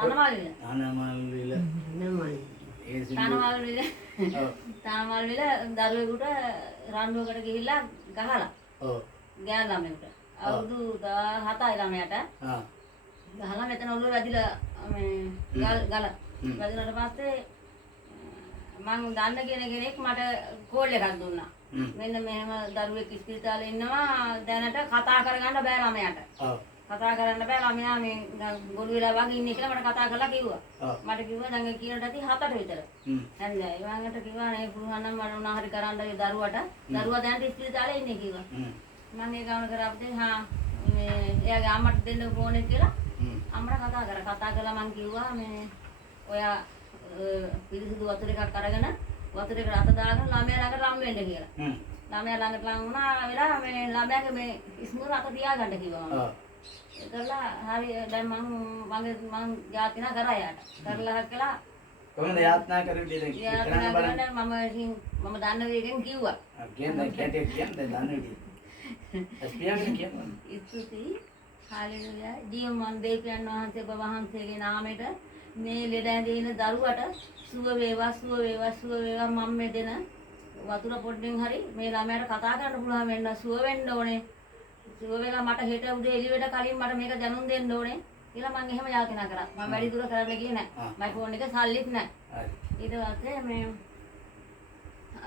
තනමල්විල. තනමල්විල. ඒ තනමල්විල. තනමල්විල දරුවෙකුට රණ්ඩුවකට ගිහිල්ලා ගහලා. ඔව්. ගෑන් ළමයෙකුට. අවුරුදු 17යි ළමයාට. ගහලා මෙතන ඔළුව වැදිලා මේ ගල වැදුනට පස්සේ මං දන්න කෙනෙක් මට කෝල් එකක් දුන්නා. මෙන්න මෙහෙම දරුවෙක් ඉස්පිරිතාලේ ඉන්නවා දැනට කතා කරගන්න බෑ ළමයාට. කතා කරන්න බෑ ළමයා මේ ගොළු වෙලා වගේ ඉන්නේ කියලා මට කතා කරලා කිව්වා. මට කිව්වා දැන් කියනට ඇති 7ට විතර. හැන්දෑවේ මං කිව්වා නේ පුළුවන් නම් මම උනා හරි කරන්න ඒ දරුවට. දරුවා දැන් ඉස්පිරිතාලේ ඉන්නේ කිව්වා. මම ඒ ගාන කරාපතේ මේ එයාගේ අම්මට දෙන්න ඕනේ කියලා අම්මට කතා කරලා මං කිව්වා මේ ඔයා පිරිසිදු වතුර එකක් අරගෙන වතුරේකට අත දාගෙන ළමයා ළඟට ලම් වෙන්න කියලා. ළමයා ළඟට ලම් වුණා වෙලා මේ ළමයාගේ මේ ඉස්මුර අත තියාගන්න කිව්වා මම. ඒකලා හරි දැන් මං යාත්‍රා කරා යාට. කරලා කළා කොහොමද යාත්‍රා කරුවේ දැන්? යාත්‍රා කරන්න මම දන්න වේගෙන් කිව්වා. කියන්නේ දන්න විදිහ. ස්පියාගෙන කියනවා. ඉස්තුති හාලෙලුයා දීමන් දෙවියන් වහන්සේ ඔබ වහන්සේගේ නාමයට මේ ලෙඩ ඇඳේ ඉන්න දරුවට සුව වේවා මම මෙදෙන වතුර පොඩ්ඩෙන් හරි මේ ළමයාට කතා කරන්න පුළුවන් වෙන්න සුව වෙන්න ඕනේ. සුව වෙලා මට හෙට උදේ එළියට කලින් මට මේක දැනුම් දෙන්න ඕනේ කියලා මම එහෙම යාචනා කරා. මම වැඩි දුර කරන්න ගියේ නැහැ. මගේ ෆෝන් එකේ සල්ලිත් නැහැ. ඊට පස්සේ මේ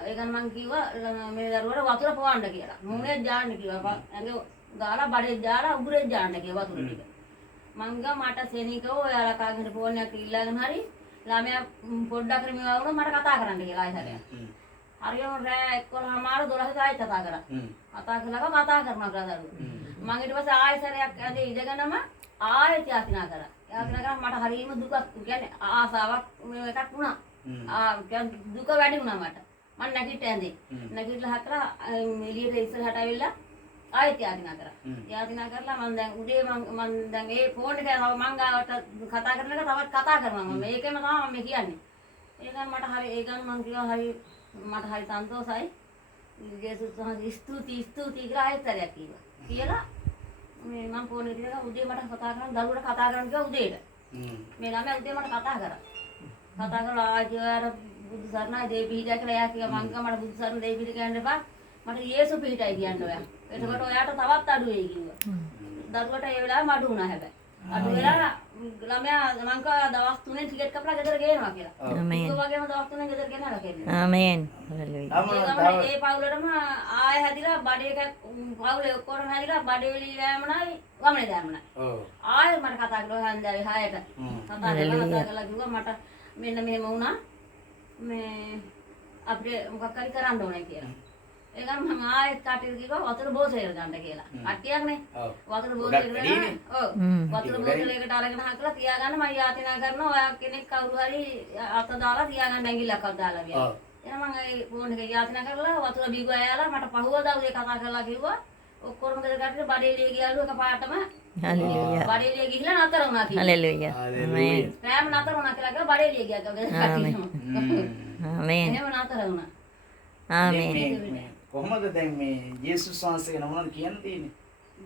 ඒකන් මං කිව්වා මේ දරුවට වතුර පොවන්න කියලා. මුනේ දාන්න කිව්වා. ඇඟ ගාලා බඩේ දාලා උගුරේ දාන්න කිව්වා වතුර ටික. මං ගා මට සෙනීකව ඔයාලා කාගෙන් ෆෝන් එකක් ඉල්ලගෙන හරි ළමයා පොඩ්ඩක් හරි මේවා වුණා මට කතා කරන්න කියලා ආයෙත්. හරියම රෑ 11:00 12 ආයෙත් කතා කරා. කතා කරනවා කියලා දරුවෝ. මං ඊට පස්සේ ආයෙසරයක් ඇඳේ ඉඳගෙනම ආයෙත් යාචනා කරා. යාචනා කරා මට හරියම දුකක් කියන්නේ ආසාවක් මේ එකක් වුණා. දුක වැඩි වුණා මට. මම නැගිට ඇඳේ. නැගිටලා හතර එළියට ඉස්සරහට ආවිල්ලා ආයෙත් යාචනා කරා. යාචනා කරලා මම දැන් උදේ මම දැන් ඒ ෆෝන් එක මං ගාවට කතා කරන එක තවත් කතා කරනවා මම. මේකෙම තමයි මම කියන්නේ. ඒකන් මට හරි ඒකන් මං කිව්වා හරි මට හරි සන්තෝසයි. ජේසුස් වහන්සේ ස්තුති කියලා ආයෙත් කිව්වා. කියලා මේ මම ෆෝන් එකේ ඉඳලා උදේ මට කතා කරන් දරුවට කතා කරන්න කිව්වා උදේට. මේ ළමයා උදේ මට කතා කරා. කතා කරලා ආජාර බුදු සරණයි දෙවි පිහිටයි කියලා එයා කිව්වා මං ගා මට බුදු සරණ දෙවි පිහිට කියන්න එපා. මට යේසු පිහිටයි කියන්න ඔයා. එතකොට ඔයාට තවත් අඩු වෙයි කිව්වා. දරුවට ඒ වෙලාවෙම අඩු වුණා හැබැයි. අඩු වෙලා ළමයා මං කා දවස් 3ෙන් ටිකට් කපලා ගෙදර ගේනවා කියලා. ආමේන්. ඒක වගේම දවස් 3ෙන් ගෙදර ගෙනලා කියන්නේ. ආමේන්. හලෙලුයා. ඒ පවුලටම ආයෙ හැදිලා බඩේක පවුලේ ඔක්කොම හැදිලා බඩේවිලි යෑමනයි වමනේ දාමනයි. ඔව්. ආයෙ මට කතා කරලා හන්දෑවේ 6ට. කතා කරලා කිව්වා මට මෙන්න මෙහෙම වුණා. මේ අපිට මොකක් හරි කරන්න ඕනේ කියලා. ඒකම මම ආයෙත් කාටියට කිව්වා වතුර බෝසෙල් ගන්න කියලා. අට්ටියක්නේ. වතුර බෝසෙල් ගන්න. ඔව්. වතුර බෝසෙලයකට අරගෙන හකලා තියාගන්න මම යාචනා කරනවා ඔයා කෙනෙක් කවුරු හරි අත දාලා තියාගන්න ඇඟිල්ලක් දාලා කියලා. එහෙනම් මම ඒ ෆෝන් එකේ යාචනා කරලා වතුර බීගුවා ඇයලා මට පහුවදා උදේ කතා කරලා කිව්වා ඔක්කොම ගෙදර ගිහින් බඩේලිය ගියාලු එකපාරටම හලෙලුයා. බඩේලිය ගිහිල්ලා නතර වුණා කියලා. හලෙලුයා. ආමේන්. රෑම නතර වුණා කියලා බඩේලිය ගියා ගෙදර කට්ටියම. ආමේන්. එහෙම නතර වුණා. ආමේන්. කොහොමද දැන් මේ ජේසුස් වහන්සේ මොනවද කියන්න තියෙන්නේ?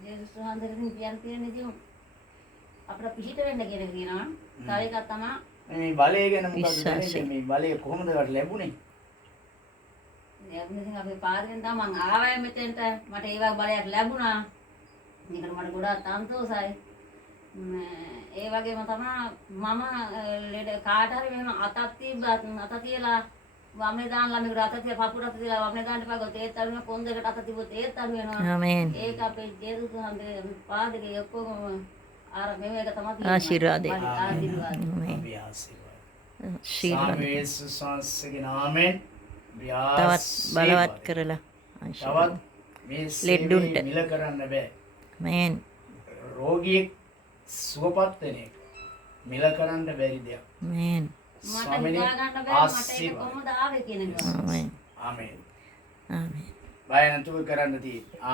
ජේසුස් වහන්සේගෙන් කියන්න තියෙන්නේ ඉතින් අපිට පිහිට වෙන්න කියන කියනවා. තව එකක් තමයි මේ බලය ගැන මොකද දැනෙන්නේ? මේ බලය කොහොමද වට ලැබුණේ? ඉතින් අපි පාරෙන් තමයි මං ආවය මෙතෙන්ට මට ඒ වගේ බලයක් ලැබුණා. මේකට මට ගොඩාක් සන්තෝසයි. ඒ වගේම තමයි මම ලෙඩ කාට හරි මෙහෙම අතක් තියලා වමනේ දාන්න ළමෙකුට අත තියලා පපුවට තියලා වමනේ දාන්න එපා. ඒත් අරුණ කොන් දෙකට අත තිබුත් ඒත් අරු වෙනවා. ආමේන්. ඒක අපේ ජේසුස් වහන්සේ පාදකේ ඔක්කොම ආර මේක තමයි ආශිර්වාදේ. ආශිර්වාද. අපි ආශිර්වාද. ජේසුස් වහන්සේගේ නාමයෙන් තවත් බලවත් කරලා තවත් මේ ලෙඩුන්ට මිල කරන්න බෑ. ආමේන්. රෝගියෙක් සුවපත් වෙන එක මිල කරන්න බැරි දෙයක්. ආමේන්. මට හිතා ගන්න බෑ මට ඒක කොහොමද ආවේ කියන එක. ආමේන්. ආමේන්. ආමේන්. බය නැතුව කරන්න තියෙන්නේ.